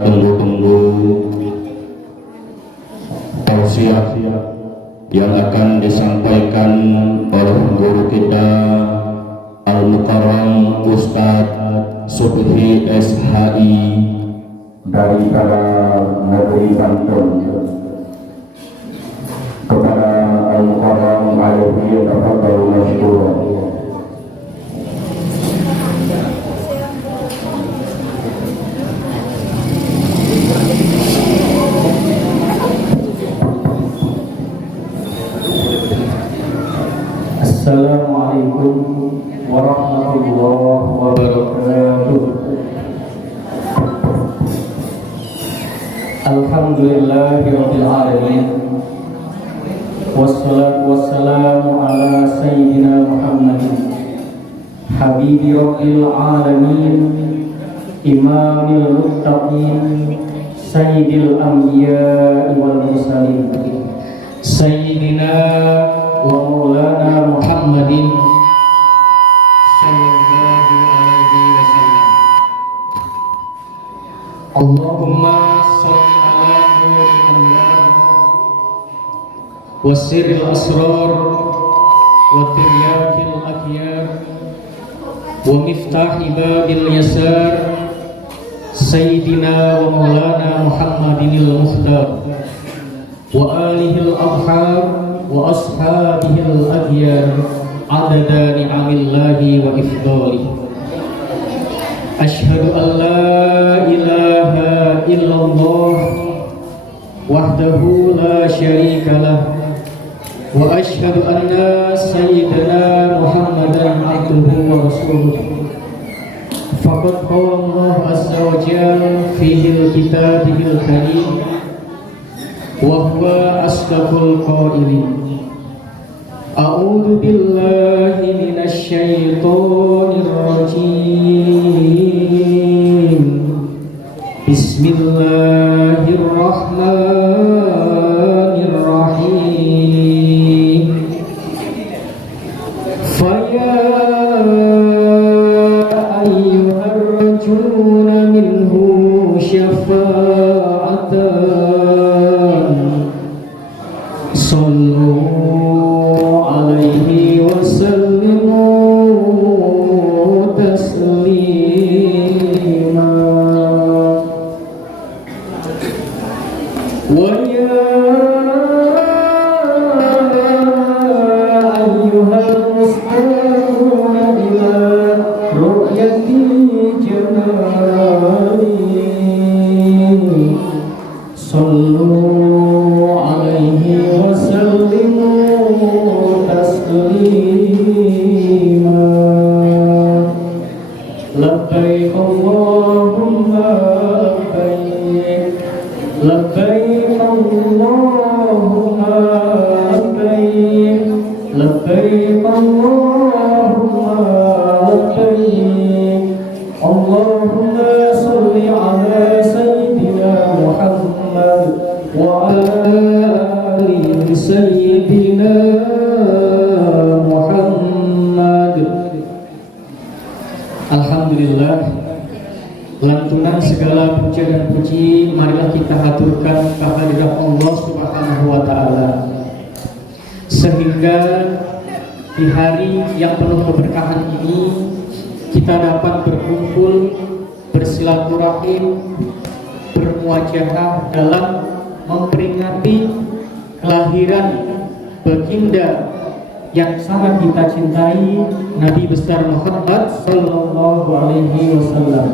Tunggu-tunggu tausiah yang akan disampaikan oleh guru kita Al-Mukarram Ustadz Subhi SHI dari negeri Banten. Kepada Al-Mukarram alaihi tafadhalu masykuran. Assalamualaikum warahmatullahi wabarakatuh. Alhamdulillahirabbil alamin. Wassalatu wassalamu ala sayyidina Muhammadin habibi rabbil alamin, imamil muttaqin, sayyidil anbiya wal mursalin, sayyidina wa maulana Muhammadin sallallahu alaihi wasallam. Allahumma shalli ala nuril anwar wa sirril asrar wa tiryakil akhyar wa miftahi babil yasar sayyidina wa maulana Muhammadinil mukhtar wa alihil abhar wa ashabihil aghyar adada ni'amillahi wa ifdalihi. Asyhadu an la ilaha illallah wahdahu la syarikalah wa asyhadu anna sayyidana Muhammadan abduhu wa rasuluh. Faqad qala Allah azza wa jalla fihil kitabihil karim wa huwa asdaqul qailin. A'udzu billahi minasy syaithanir rajim. Bismillahirrahmanirrahim. Faya ayyuhar rajuluna minhu syafa'atan sallu alaihi wasallimu taslima. Wa ya ayyuhal muslimuna ila ru'yati jamali sallu alaihi wasallimu taslima. Labbaik Allahumma labbaik, labbaik Allahumma labbaik, labbaik Allahumma labbaik. Allahumma salli ala sayyidina Muhammad wa ala ali sayyidina Muhammad. Alhamdulillah, lantunan segala puja dan puji marilah kita haturkan kehadirat Allah Subhanahu wa taala, sehingga di hari yang penuh keberkahan ini kita dapat berkumpul, bersilaturahim, bermuajahah dalam memperingati kelahiran baginda yang sangat kita cintai, Nabi besar Muhammad sallallahu alaihi wasallam.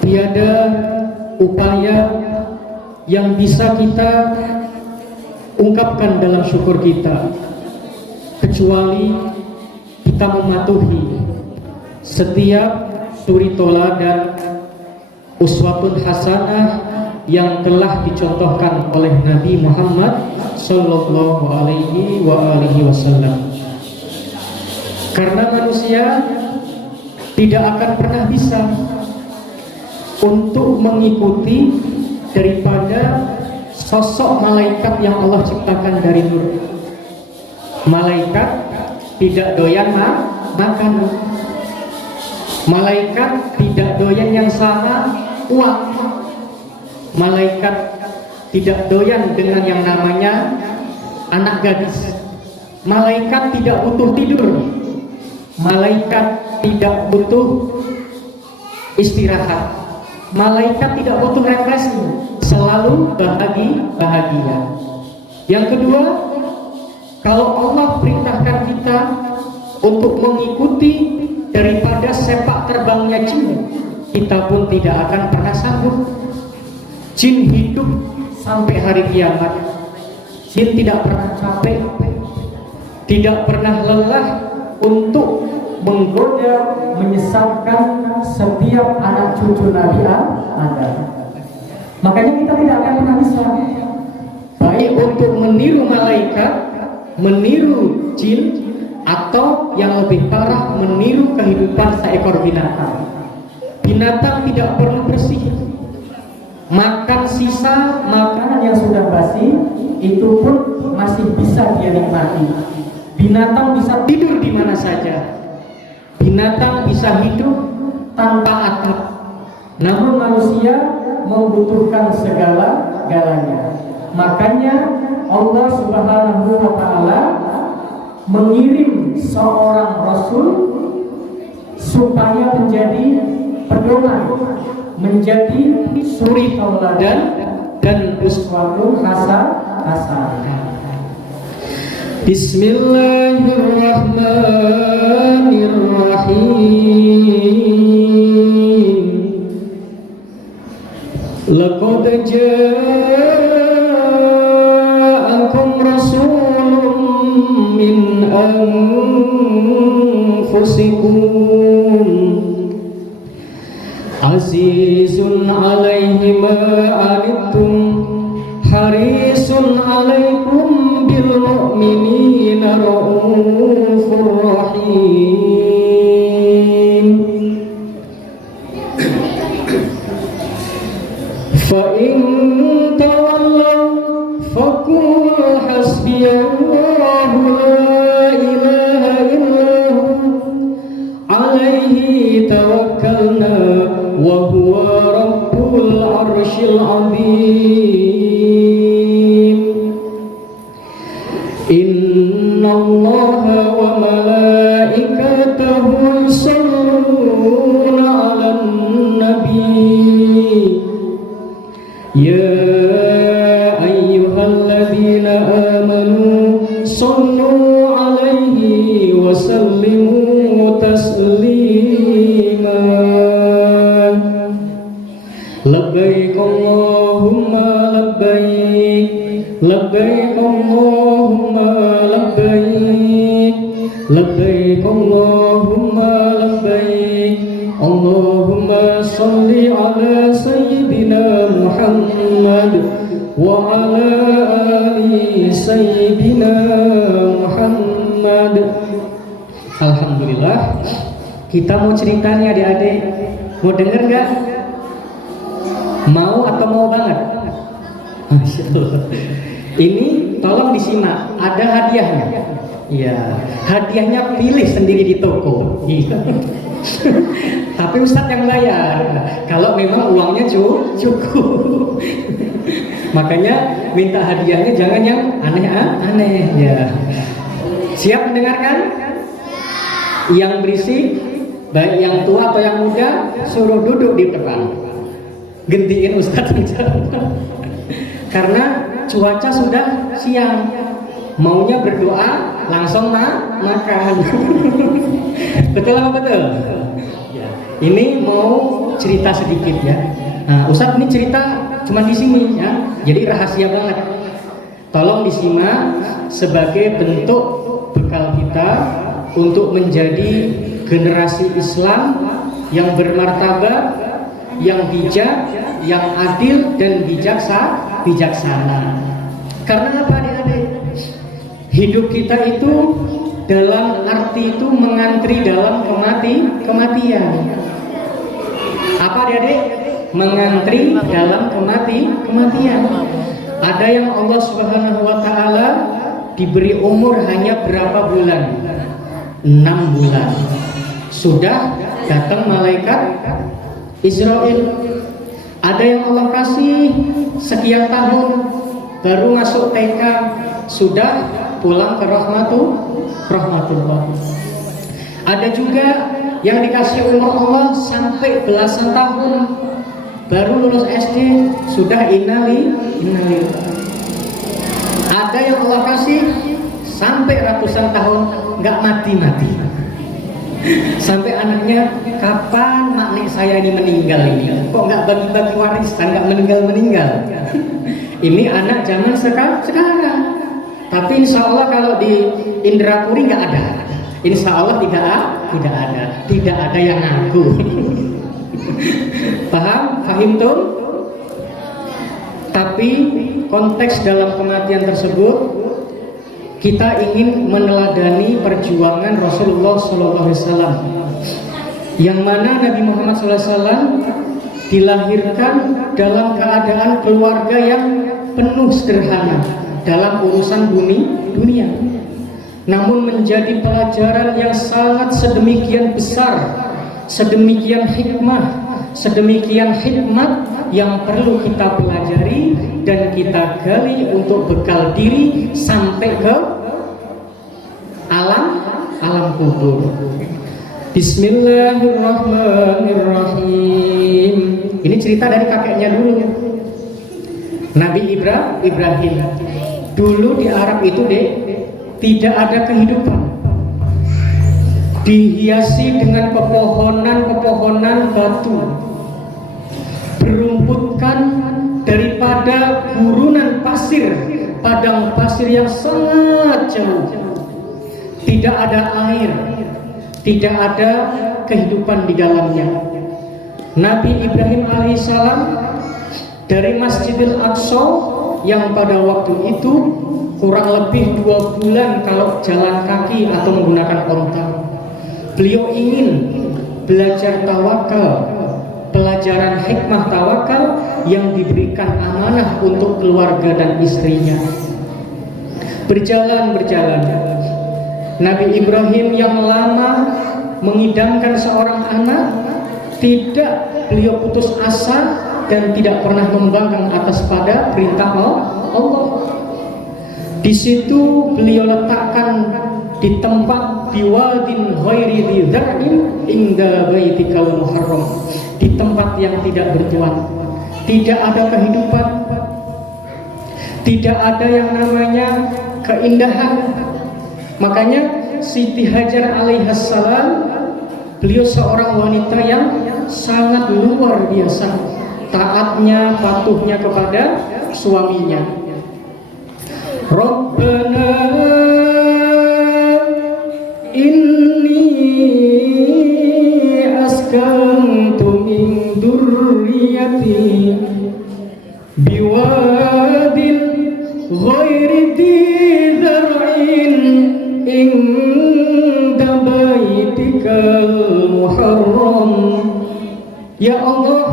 Tiada upaya yang bisa kita ungkapkan dalam syukur kita kecuali kita mematuhi setiap suri toladan uswatun hasanah yang telah dicontohkan oleh Nabi Muhammad sallallahu alaihi wa alihi wasallam. Karena manusia tidak akan pernah bisa untuk mengikuti daripada sosok malaikat yang Allah ciptakan dari nur. Malaikat tidak doyan makan. Malaikat tidak doyan yang sama uang. Malaikat tidak doyan dengan yang namanya anak gadis. Malaikat tidak butuh tidur. Malaikat tidak butuh istirahat. Malaikat tidak butuh refreshing, selalu bahagia. Yang kedua, kalau Allah perintahkan kita untuk mengikuti daripada sepak terbangnya jin, kita pun tidak akan pernah sanggup. Jin hidup sampai hari kiamat. Jin tidak pernah capek, tidak pernah lelah untuk menggoda, menyesatkan setiap anak cucu Nabi Adam. Makanya kita tidak akan pernah bisa baik untuk meniru malaikat, meniru jin, atau yang lebih parah meniru kehidupan seekor binatang. Binatang tidak perlu bersih, makan sisa makanan yang sudah basi itu pun masih bisa dia nikmati. Binatang bisa tidur di mana saja. Binatang bisa hidup tanpa atap. Namun manusia membutuhkan segala-galanya. Makanya Allah Subhanahu wa taala mengirim seorang rasul supaya menjadi pedoman, menjadi suri tauladan dan uswatun hasanah. Bismillahirrahmanirrahim. Laqad ja'akum rasulun min anfusikum azizun 'alaihi ma 'anittum harisun 'alaikum bil mu'minina raufur rahim. Fa in tawallaw faqul hasbiyallahu la ilaha illahu 'alaihi tawakkalna wa huwa rabbul 'arsyil 'azim. Innallaha wa malaikatahu yusholluna 'alan nabi ya ayyuhalladzina amanu shallu 'alaihi wa sallimu taslima. Labbaik Allahumma labbaik, labbaik Allahumma labbaik, labbaik Allahumma labbaik. Allahumma salli ala sayyidina Muhammad wa ala ali sayyidina Muhammad. Alhamdulillah, kita mau ceritanya adik-adik. Mau denger gak? Mau atau mau banget? Masya Allah. Ini tolong disimak, ada hadiahnya. Iya, hadiahnya pilih sendiri di toko. Iya. Tapi Ustadz yang bayar. Kalau memang uangnya cukup. Makanya minta hadiahnya jangan yang aneh-aneh ya. Siap mendengarkan? Yang berisik, baik yang tua atau yang muda, suruh duduk di depan. Gantiin Ustadz karena cuaca sudah siang, maunya berdoa langsung makan. Betul apa betul? Ini mau cerita sedikit ya. Nah, Ustadz ini cerita cuma di sini ya, jadi rahasia banget. Tolong disimak sebagai bentuk bekal kita untuk menjadi generasi Islam yang bermartabat, yang bijak, yang adil dan bijaksana. Karena apa adik-adik? Hidup kita itu dalam arti itu mengantri dalam kematian. Apa adik-adik? Mengantri dalam kematian. Ada yang Allah Subhanahu wa taala diberi umur hanya berapa bulan? 6 bulan. Sudah datang malaikat Israel. Ada yang Allah kasih sekian tahun baru masuk TK sudah pulang ke rahmatullah. Ada juga yang dikasih umur Allah sampai belasan tahun baru lulus SD sudah innalillahi. Ada yang Allah kasih sampai ratusan tahun nggak mati. Sampai anaknya, kapan maknek saya ini meninggal ini? Kok nggak bagi-bagi warisan, nggak meninggal? Ini anak zaman sekarang. Tapi insya Allah kalau di Indrapuri nggak ada. Insya Allah tidak ada yang ngaku. Fahim tuh? Tapi konteks dalam kematian tersebut, kita ingin meneladani perjuangan Rasulullah SAW, yang mana Nabi Muhammad SAW dilahirkan dalam keadaan keluarga yang penuh sederhana dalam urusan dunia, namun menjadi pelajaran yang sangat sedemikian besar, sedemikian hikmah, sedemikian hikmat yang perlu kita pelajari dan kita gali untuk bekal diri sampai ke alam kubur. Bismillahirrahmanirrahim. Ini cerita dari kakeknya dulu, Nabi Ibrahim. Dulu di Arab itu tidak ada kehidupan, dihiasi dengan pepohonan batu, berumputkan daripada gurunan pasir, padang pasir yang sangat jauh. Tidak ada air, tidak ada kehidupan di dalamnya. Nabi Ibrahim alaihissalam dari Masjidil Aqsa yang pada waktu itu kurang lebih 2 bulan kalau jalan kaki atau menggunakan onta. Beliau ingin belajar tawakal, pelajaran hikmah tawakal yang diberikan amanah untuk keluarga dan istrinya. Berjalan, Nabi Ibrahim yang lama mengidamkan seorang anak, tidak beliau putus asa dan tidak pernah membangkang atas pada perintah Allah. Di situ beliau letakkan di tempat biwadin ghairi dzi dzar'in inda baitikal muharram, di tempat yang tidak bertuan, tidak ada kehidupan, tidak ada yang namanya keindahan. Makanya Siti Hajar alaihissalam, beliau seorang wanita yang sangat luar biasa taatnya, patuhnya kepada suaminya. Rabbana inni askantu min dzurriyyati biwadin ghairi dzi dzar'in inda baitikal muharram. Ya Allah,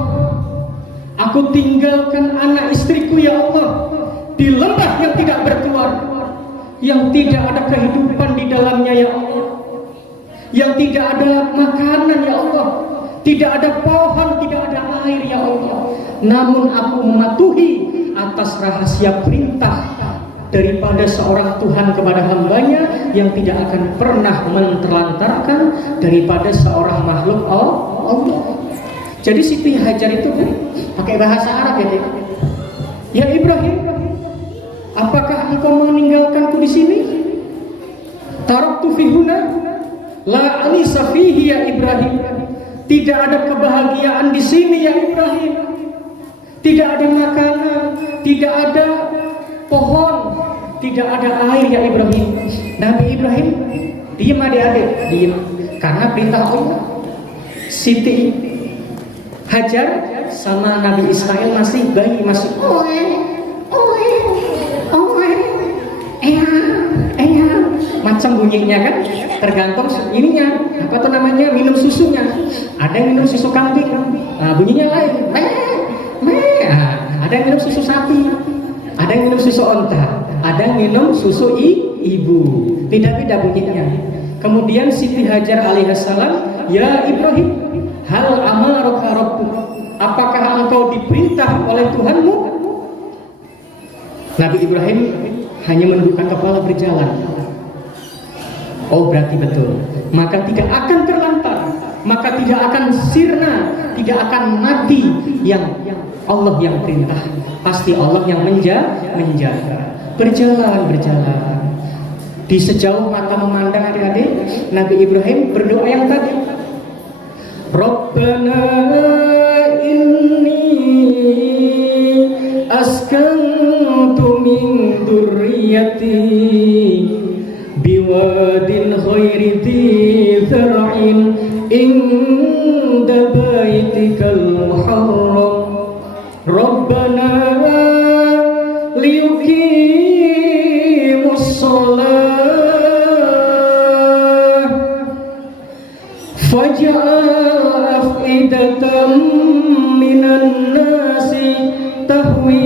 aku tinggalkan anak istriku ya Allah di lembah yang tidak bertuan, yang tidak ada kehidupan di dalamnya ya Allah, yang tidak ada makanan ya Allah, tidak ada pohon, tidak ada air ya Allah. Namun aku mematuhi atas rahasia perintah daripada seorang Tuhan kepada hambanya yang tidak akan pernah menterlantarkan daripada seorang makhluk Allah. Jadi Siti Hajar itu pakai bahasa Arab ya, ya Ibrahim, apakah engkau meninggalkanku di sini? Taraktu fi huna la anisa fihi ya Ibrahim. Tidak ada kebahagiaan di sini ya Ibrahim. Tidak ada makanan, tidak ada pohon, tidak ada air ya Ibrahim. Nabi Ibrahim diam adik-adik, diam, karena perintah Allah. Siti Hajar sama Nabi Ismail masih bayi, masih macam bunyinya kan, tergantung ininya, apa tuh namanya, minum susunya. Ada yang minum susu kambing, bunyinya lain. Ada yang minum susu sapi, ada yang minum susu onta, ada yang minum susu ibu. Beda-beda bunyinya. Kemudian Siti Hajar alaihissalam, ya Ibrahim, hal amaraka rabbuk, apakah engkau engkau diperintah oleh Tuhanmu? Nabi Ibrahim hanya menundukkan kepala berjalan. Oh, berarti betul. Maka tidak akan terlantar, maka tidak akan sirna, tidak akan mati yang Allah yang perintah. Pasti Allah yang menjaga. Berjalan. Di sejauh mata memandang adik-adik, Nabi Ibrahim berdoa yang tadi. Rabbana inni askantu min dzurriyyati biwadin ghairi dzi zar'in inda baitikal muharram Rabbana liyuqimus shalah faj'al af'idatan minan nasi tahwi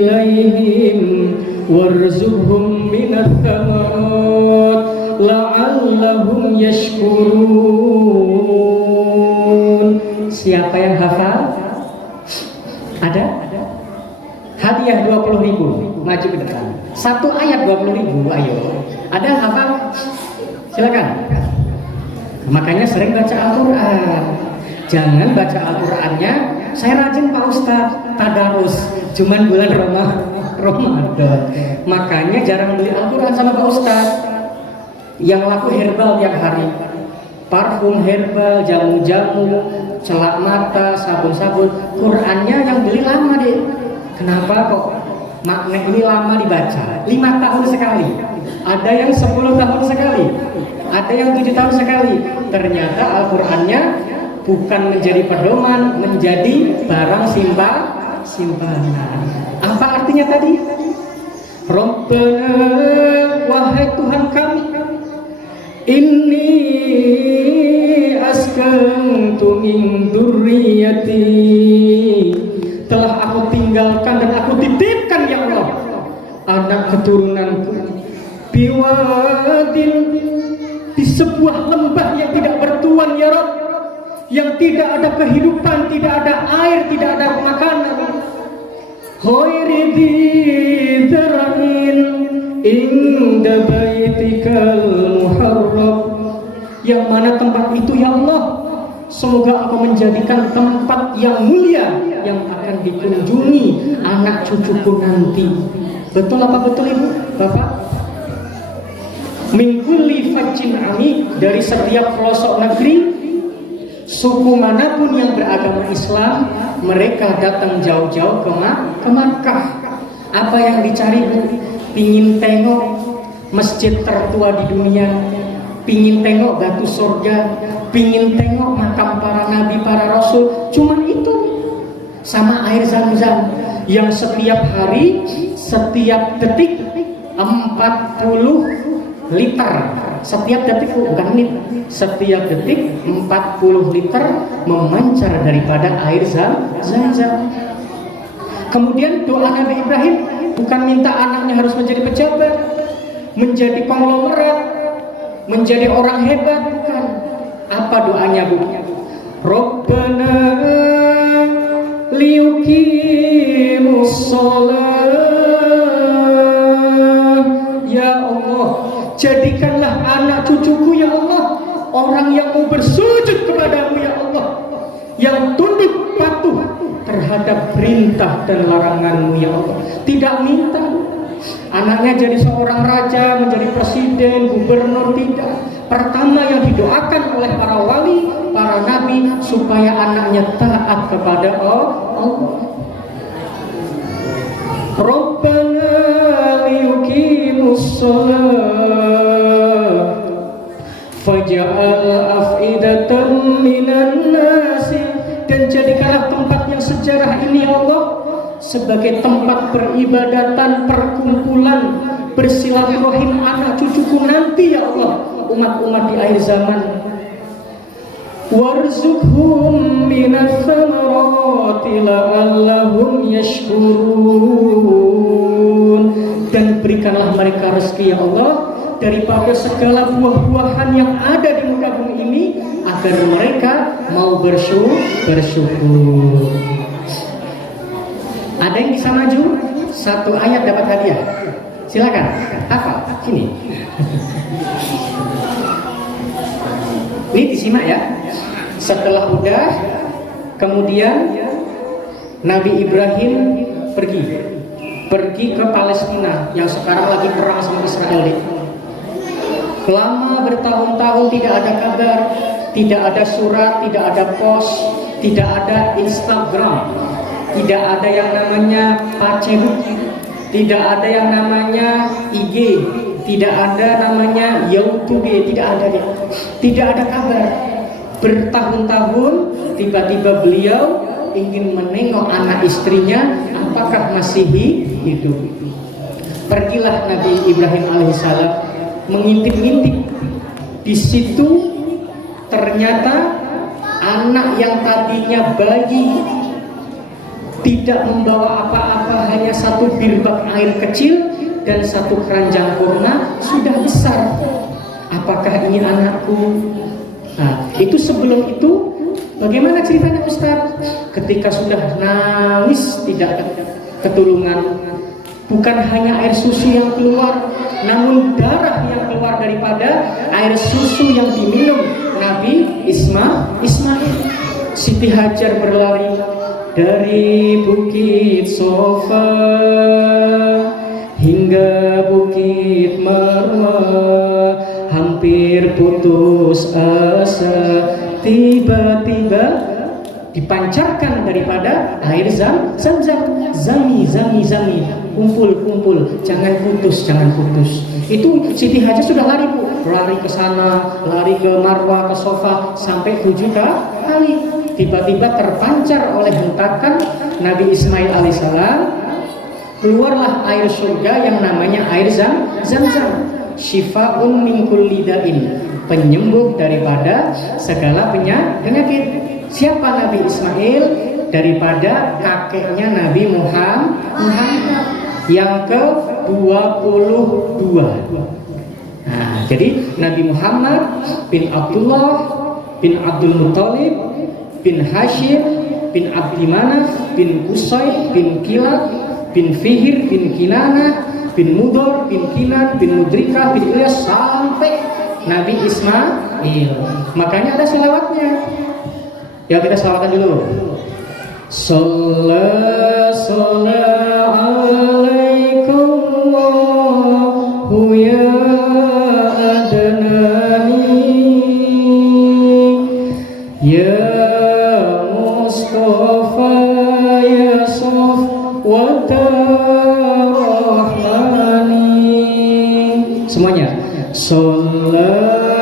ilaihim warzuqhum minats thamarat la'allahum yashkurun. Siapa yang hafal? Ada? Hadiah 20.000. Maju ke depan. Satu ayat 20.000. Ayo. Ada hafal? Silakan. Makanya sering baca Al-Quran. Jangan baca Al-Qurannya saya rajin Pak Ustadz tadarus, cuman bulan Ramadan. Makanya jarang beli Al-Quran sama Pak Ustadz. Yang laku herbal tiap hari, parfum herbal, jamu-jamu, celak mata, sabun-sabun. Qurannya yang beli lama deh. Kenapa kok makna ini lama dibaca? 5 tahun sekali. Ada yang 10 tahun sekali. Ada yang 7 tahun sekali. Ternyata Al-Qurannya bukan menjadi pedoman, menjadi barang simpanan. Apa artinya tadi? Rabbana, wahai Tuhan kami, inni askantu min dzurriyyati, telah aku tinggalkan dan aku titipkan ya Allah anak keturunanku biwadin, di sebuah lembah yang tidak bertuan ya Rabb, yang tidak ada kehidupan, tidak ada air, tidak ada makanan. Ghairi dzi zar'in inda baitikal muharram, yang mana tempat itu ya Allah, semoga Engkau menjadikan tempat yang mulia yang akan dikunjungi anak cucuku nanti. Betul apa betul Ibu, Bapak? Min kulli fajjin amik, dari setiap pelosok negeri, suku manapun yang beragama Islam, mereka datang jauh-jauh ke Makkah. Apa yang dicari Bu? Pingin tengok masjid tertua di dunia, pingin tengok batu surga, pingin tengok makam para nabi, para rasul. Cuman itu, sama air Zam-Zam yang setiap hari, setiap detik 40 liter, setiap detik, bukan menit, setiap detik 40 liter memancar daripada air Zam-Zam. Kemudian doa Nabi Ibrahim bukan minta anaknya harus menjadi pejabat, menjadi konglomerat, menjadi orang hebat, bukan. Apa doanya Bu? Rabbana liyuqimus shalah, ya Allah, jadikanlah anak cucuku ya Allah orang yang mau bersujud kepadamu ya Allah, yang tunduk patuh terhadap perintah dan laranganmu ya Allah. Tidak minta anaknya jadi seorang raja, menjadi presiden, gubernur, tidak. Pertama yang didoakan oleh para wali, para nabi, supaya anaknya taat kepada Allah. Rabbana liyuqimus shalah faj'al af'idatan minan nasi, dan jadikanlah tempat yang sejarah ini ya Allah sebagai tempat peribadatan, perkumpulan, bersilaturahim anak cucuku nanti ya Allah, umat-umat di akhir zaman. Warzuqhum minats thamarati la'allahum yashkurun, dan berikanlah mereka rezeki ya Allah daripada segala buah-buahan yang ada di muka bumi ini, agar mereka mau bersyukur. Ada yang bisa maju? Satu ayat dapat hadiah. Silakan. Hafal. Sini. Ini disimak ya. Setelah udah, kemudian Nabi Ibrahim pergi ke Palestina yang sekarang lagi perang sama Israel. Lama bertahun-tahun tidak ada kabar, tidak ada surat, tidak ada pos, tidak ada Instagram, tidak ada yang namanya Facebook, tidak ada yang namanya IG, tidak ada namanya YouTube, tidak ada kabar. Bertahun-tahun tiba-tiba beliau ingin menengok anak istrinya apakah masih hidup. Pergilah Nabi Ibrahim alaihissalam mengintip-ngintip. Di situ ternyata anak yang tadinya bayi tidak membawa apa-apa, hanya satu birbak air kecil dan satu keranjang kurma sudah besar. Apakah ini anakku? Nah, itu sebelum itu bagaimana ceritanya Ustaz? Ketika sudah nangis tidak ketulungan, bukan hanya air susu yang keluar, namun darah yang keluar daripada air susu yang diminum Nabi Ismail. Siti Hajar berlari dari Bukit Sofa hingga Bukit Marwa, hampir putus asa, tiba-tiba dipancarkan daripada air zam-zam. Zami, kumpul, jangan putus. Itu Siti Hajar sudah lari Bu, lari ke sana, lari ke Marwah, ke Sofa sampai 7 kali. Tiba-tiba terpancar oleh hentakan Nabi Ismail alaihissalam, keluarlah air surga yang namanya air zam-zam. Syifa'un min kulli da'in, penyembuh daripada segala penyakit. Siapa Nabi Ismail? Daripada kakeknya Nabi Muhammad yang ke-22. Nah, jadi Nabi Muhammad bin Abdullah bin Abdul Muttalib bin Hashim bin Abdi Manaf bin Qusay bin Kilab bin Fihir bin Kinanah bin Mudor bin Kinan bin Mudrikah bin Ilyas sampai Nabi Ismail. Makanya ada selawatnya. Ya, kita selawatan dulu. Sallallahu alaikum ya adnani ya Mustafa ya Safwata Rahmani. Semuanya. Sallallahu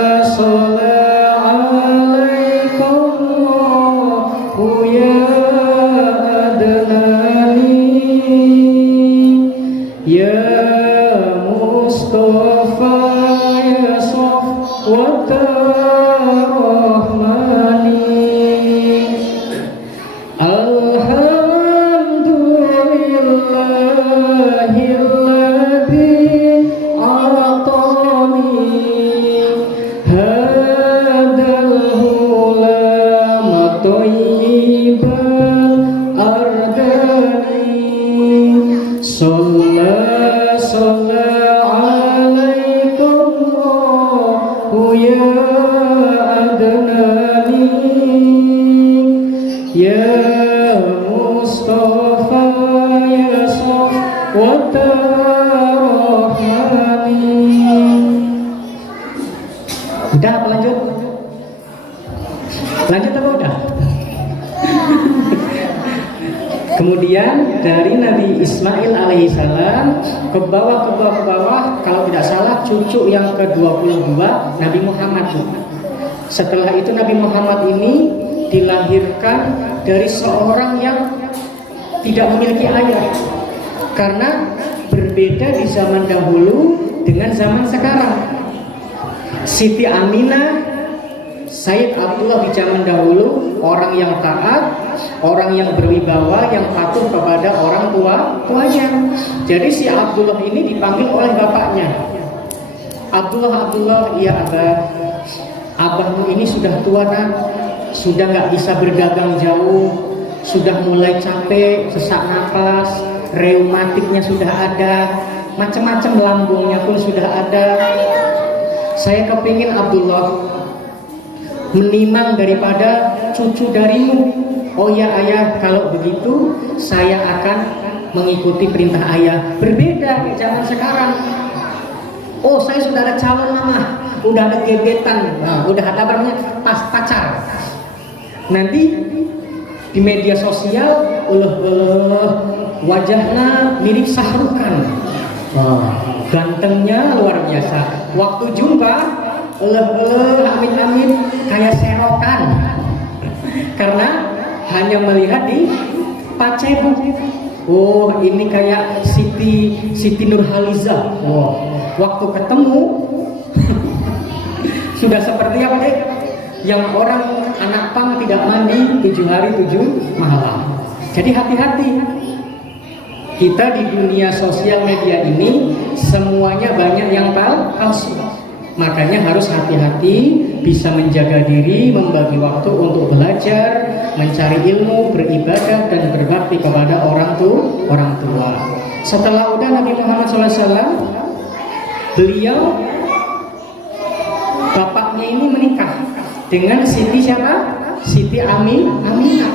Lanjut apa udah? Kemudian dari Nabi Ismail alaihissalam ke bawah, kalau tidak salah cucu yang ke-22 Nabi Muhammad. Setelah itu Nabi Muhammad ini dilahirkan dari seorang yang tidak memiliki ayah. Karena berbeda di zaman dahulu dengan zaman sekarang. Siti Aminah, Sayyid Abdullah di zaman dahulu orang yang taat, orang yang berwibawa, yang patuh kepada orang tuanya. Jadi si Abdullah ini dipanggil oleh bapaknya. Abdullah, iya abah. Abahmu ini sudah tua nak, sudah nggak bisa berdagang jauh. sudah mulai capek, sesak napas, reumatiknya sudah ada, macam-macam, lambungnya pun sudah ada. Saya kepingin Abdullah menimang daripada cucu darimu. Oh ya ayah, kalau begitu saya akan mengikuti perintah ayah. Berbeda kayak zaman sekarang. Oh saya sudah ada calon mama, udah ada gebetan, udah ada pacar. Nanti di media sosial, wajahnya mirip Sahrukan, gantengnya luar biasa. Waktu jumpa, amin kayak serokan, karena hanya melihat di Facebook. Oh ini kayak Siti Nurhaliza. Oh, waktu ketemu sudah seperti apa deh? Yang orang anak pang tidak mandi 7 hari 7 malam. Jadi hati-hati. Kita di dunia sosial media ini semuanya banyak yang palsu. Makanya harus hati-hati, bisa menjaga diri, membagi waktu untuk belajar, mencari ilmu, beribadah dan berbakti kepada orang tua. Setelah udah Nabi Muhammad SAW, beliau bapaknya ini menikah dengan Siti siapa? Siti Aminah.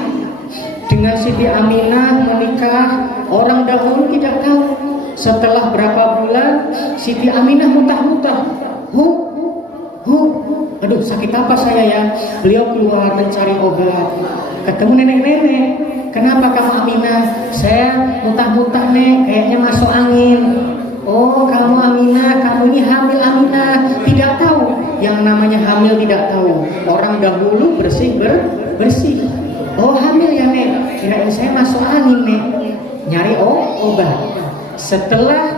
Dengan Siti Aminah menikah, orang dahulu tidak tahu. Setelah berapa bulan, Siti Aminah muntah-muntah. Aduh sakit apa saya ya? Beliau keluar mencari obat. Ketemu nenek-nenek. Kenapa kamu Aminah? Saya muntah-muntah nek, kayaknya masuk angin. Oh kamu Aminah, kamu ini hamil Aminah. Tidak tahu, yang namanya hamil tidak tahu. Orang dahulu bersih. Oh hamil ya nek, kirain saya masuk angin nek. Nyari obat. Setelah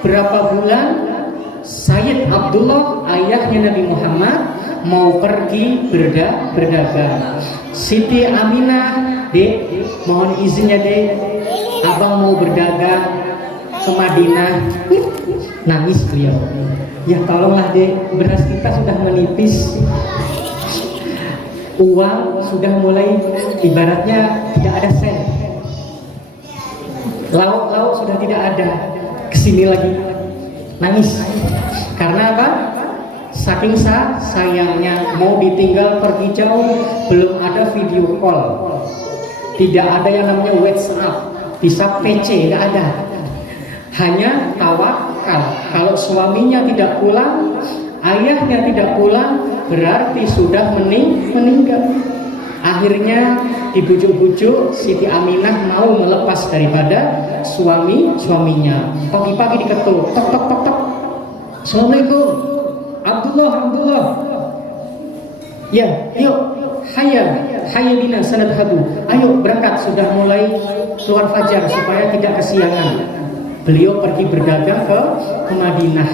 berapa bulan, Sayyid Abdullah ayahnya Nabi Muhammad mau pergi berdagang. Siti Aminah, dek mohon izinnya dek, abang mau berdagang ke Madinah. Nangis beliau. Ya tolonglah dek, beras kita sudah menipis, uang sudah mulai ibaratnya tidak ada sen, lauk sudah tidak ada. Kesini lagi nangis. Karena apa? Saking sayangnya, mau ditinggal pergi jauh, belum ada video call, tidak ada yang namanya WhatsApp, bisa PC, tidak ada. Hanya tawakal. Kalau suaminya tidak pulang, ayahnya tidak pulang, berarti sudah meninggal. Akhirnya dibujuk-bujuk, Siti Aminah mau melepas daripada suaminya. Pagi-pagi diketuk, tok. Assalamualaikum, Abdullah. Ya, yuk, hayya bina sanadhadu. Ayo berangkat, sudah mulai keluar fajar supaya tidak kesiangan. Beliau pergi berdagang ke Madinah.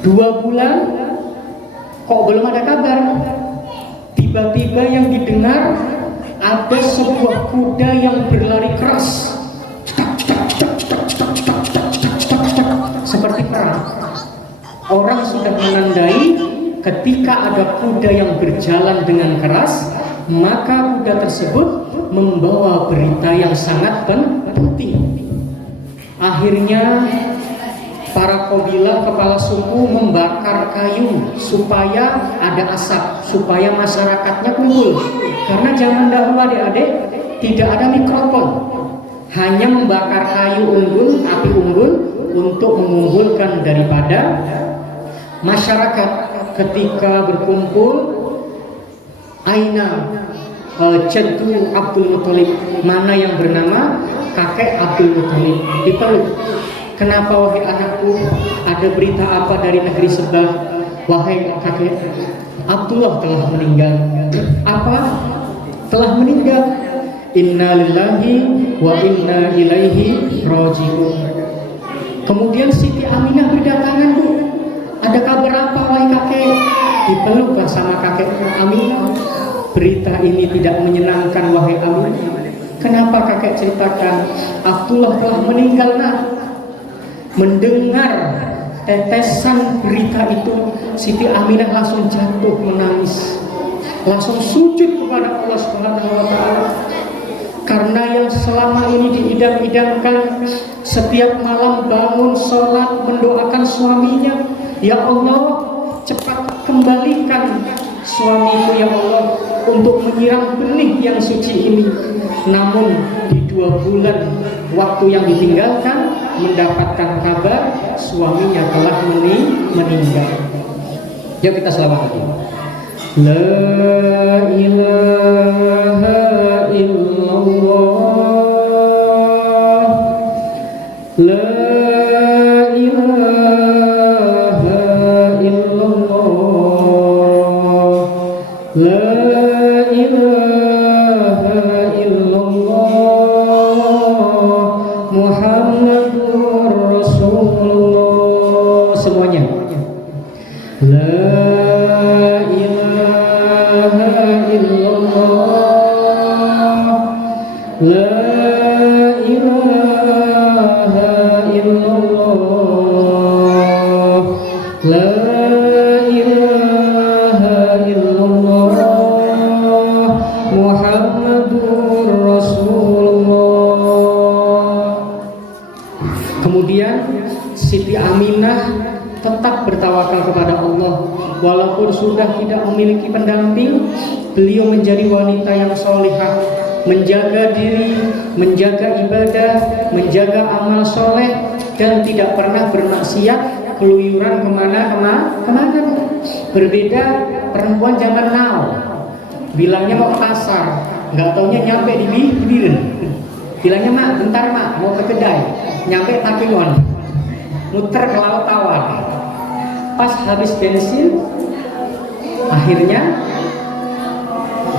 2 bulan kok belum ada kabar. Tiba-tiba yang didengar ada sebuah kuda yang berlari keras, seperti perang. Orang sudah menandai ketika ada kuda yang berjalan dengan keras, maka kuda tersebut membawa berita yang sangat penting. Akhirnya para kabilah kepala suku membakar kayu supaya ada asap, supaya masyarakatnya kumpul. Karena zaman dahulu adik-adik tidak ada mikrofon, hanya membakar kayu unggul, api unggul untuk mengumpulkan daripada masyarakat. Ketika berkumpul, aina jaddu Abdul Muthalib, mana yang bernama kakek Abdul Muthalib, dipeluk. Kenapa wahai anakku, ada berita apa dari negeri sebelah? Wahai kakek, Abdullah telah meninggal. Apa? Telah meninggal. Inna lillahi wa inna ilaihi raji'un. Kemudian Siti Aminah berdatangan, Bu. Ada kabar apa wahai kakek? Dipeluk sama kakek Aminah. Berita ini tidak menyenangkan wahai Aminah. Kenapa kakek ceritakan? Abdullah telah meninggal nak. Mendengar tetesan berita itu, Siti Aminah langsung jatuh menangis, langsung sujud kepada Allah Subhanahu wa Ta'ala. Karena yang selama ini diidam-idamkan setiap malam bangun sholat mendoakan suaminya, ya Allah cepat kembalikan suamiku ya Allah untuk menyiram benih yang suci ini. Namun di 2 bulan waktu yang ditinggalkan mendapatkan kabar suaminya telah meninggal. Yuk kita selawat lagi. La ilaha illallah, la ilaha illallah, la ilaha illallah, Muhammadur Rasulullah. Semuanya. La ilaha illallah, la ilaha illallah, la ilaha illallah, Muhammadur Rasulullah. Kemudian Siti Aminah tetap bertawakal kepada Allah. Walaupun sudah tidak memiliki pendamping, beliau menjadi wanita yang solihah, menjaga diri, menjaga ibadah, menjaga amal soleh, dan tidak pernah bermaksiat, keluyuran kemana. Berbeda perempuan zaman now, bilangnya mau ke pasar, nggak taunya nyampe di Biren. Bilangnya mak, bentar mak, mau ke kedai, nyampe Takengon, muter ke Laut Tawar. Pas habis bensin, akhirnya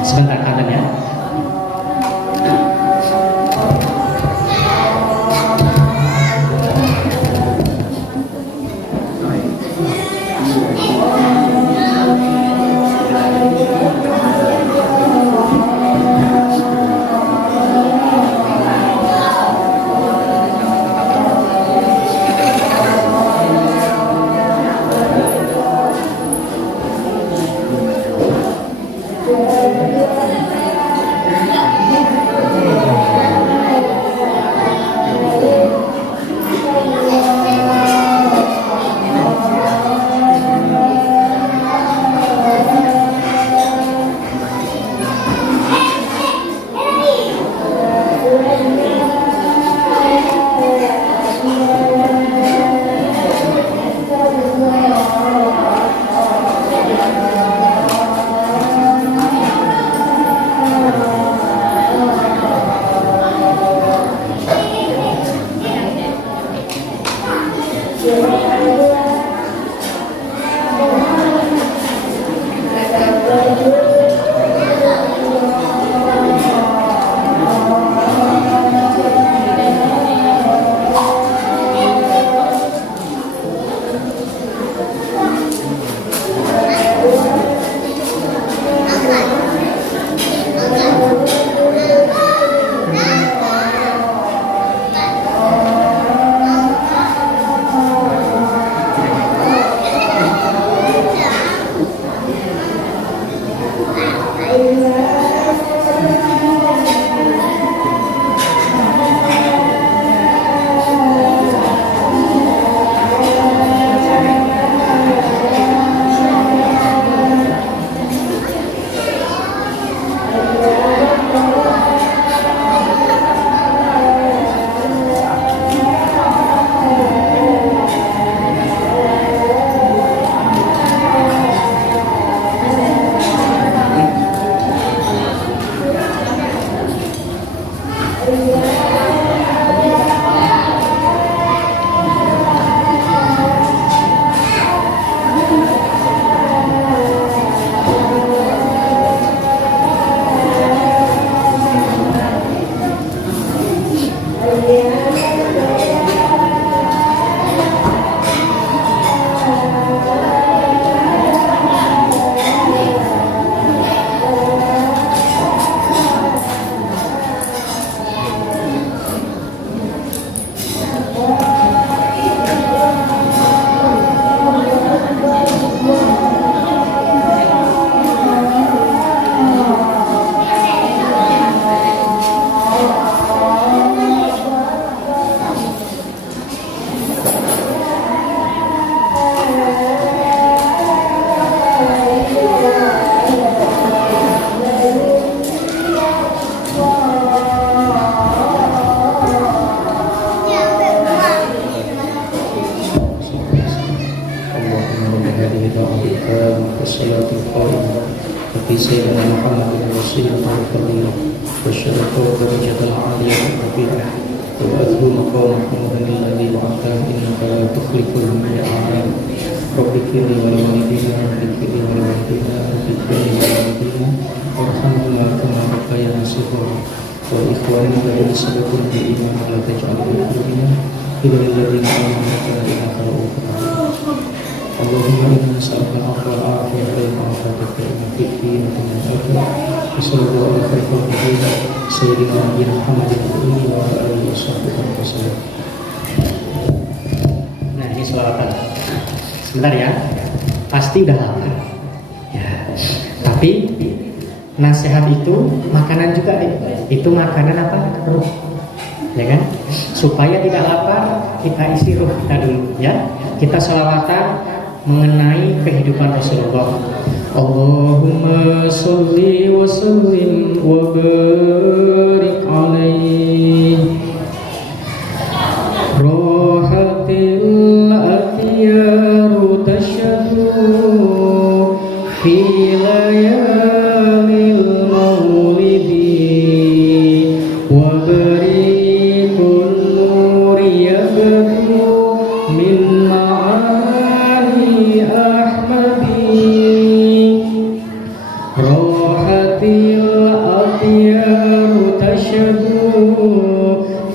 sebentar kanan ya. سيدنا محمد الوسيلة والفضيلة والشرف والدرجة العالية والرفيعة وأذكر مقام محمد الذي وعدته إنك لا تخلف الميعاد رب اغفر لي ولوالدينا رب اغفر لي ولوالدينا رب اغفر لي ولوالدينا وارحمهما كما ربيانا صغارا وإخواننا الذين سبقونا بالإيمان ولا تجعل في قلوبنا غلا للذين آمنوا ربنا إنك رؤوف رحيم اللهم إنا نسألك العفو والعافية والعافية في الدين وفي الآخرة وصلى الله على خير خلقه سيدنا نبينا محمد وعلى آله وصحبه وسلم. Nah ini selawatan. Sebentar ya, pasti udah lapar. Ya, tapi nasihat itu makanan juga deh. Itu makanan apa? Ruh. Ya kan? Supaya tidak lapar, kita isi ruh kita dulu ya. Kita selawatan mengenai kehidupan Rasulullah. Allahumma sholli wa sallim wa barik alaihi rohatil atyaru tashadu fi layalil maulidi wa barikun nuri yabdu min ma'ani ahmadi rohatil atyaru tashadu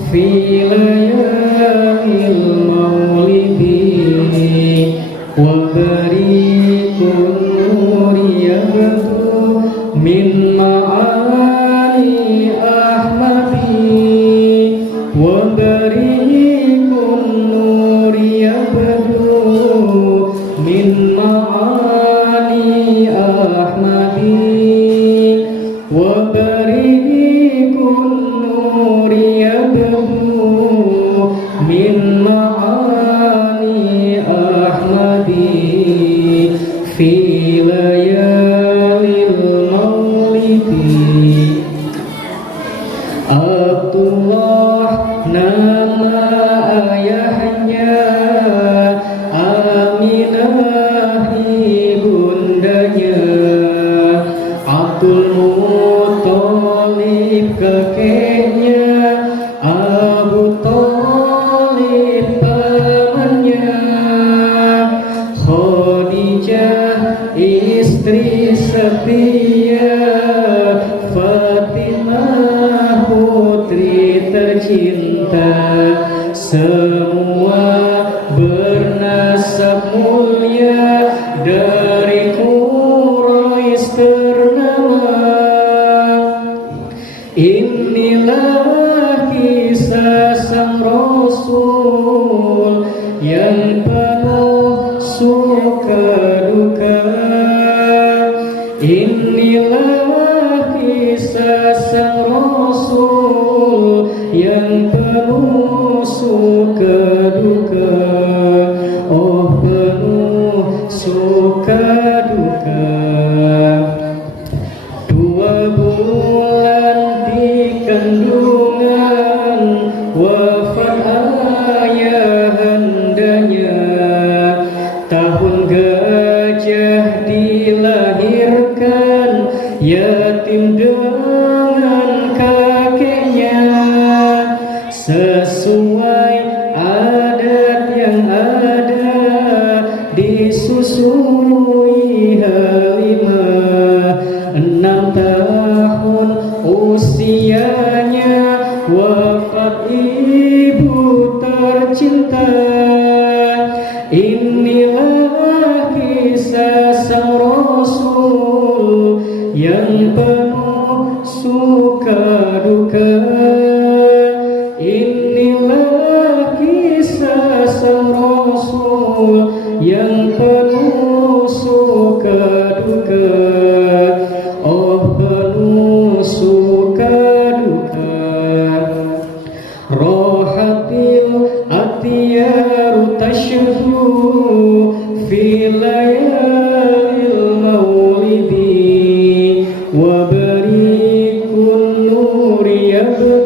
fi layalil maulidi wa barikun nuri yabdu min ma'ani ahmadi wa barikun nuri yabdu min ma'ani ahmadi wa barikun nuri yabdu min ma'ani ahmadi fi layalil maulidi. Abdullah nama ayahnya, Aminah ibundanya, Abdul Muthalib kakeknya, Abu Thalib pamannya, Khadijah istri setia, Fatimah putri tercinta, semua bernasab mulia dari Quraisy ternama. Inilah kisah sang Rasul yang penuh suka duka. Inilah kisah sang Rasul yang penuh suka duka. Oh penuh suka duka. 2 bulan di kandungan wafat ayahandanya, tahun gajah dilahirkan yatim dengan kakeknya, sesuai adat yang ada disusui Halimah. 6 tahun usianya wafat ibu tercinta. Inilah kisah sang Rasul yang penuh suka duka. Inilah kisah sang Rasul yang penuh suka duka. Oh penuh suka duka. Rohatil atyaru tashdu fi layalil maulidi wa barikun nuri yabdu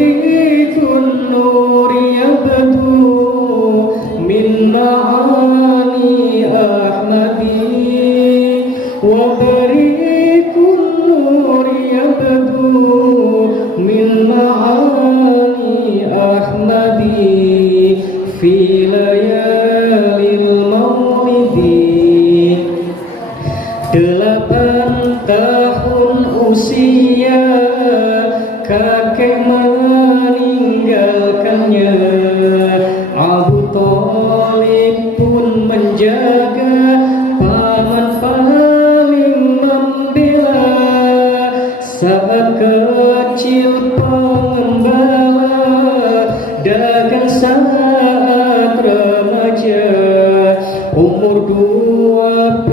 barikun nur yabdu min ma'ani Ahmadi wa barikun nur yabdu min ma'ani Ahmadi fi layalil maulidi. 8 tahun usia kakek meninggalkannya, Abu Thalib pun menjaga, paman paling membela. Saat kecil pengembala, dagang saat remaja, umur 25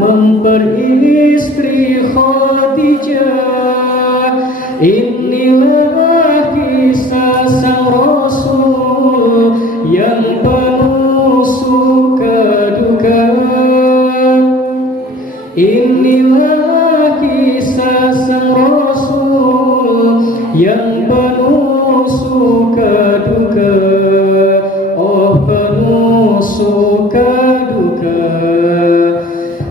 memperistri Khadijah. Inilah kisah sang Rasul yang penuh suka duka. Inilah kisah sang Rasul yang penuh suka duka. Oh, penuh suka duka.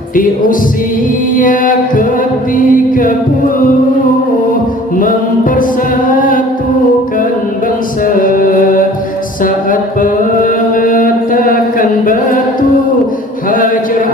Di usia ke-30 mempersatukan bangsa, saat peletakan batu Hajar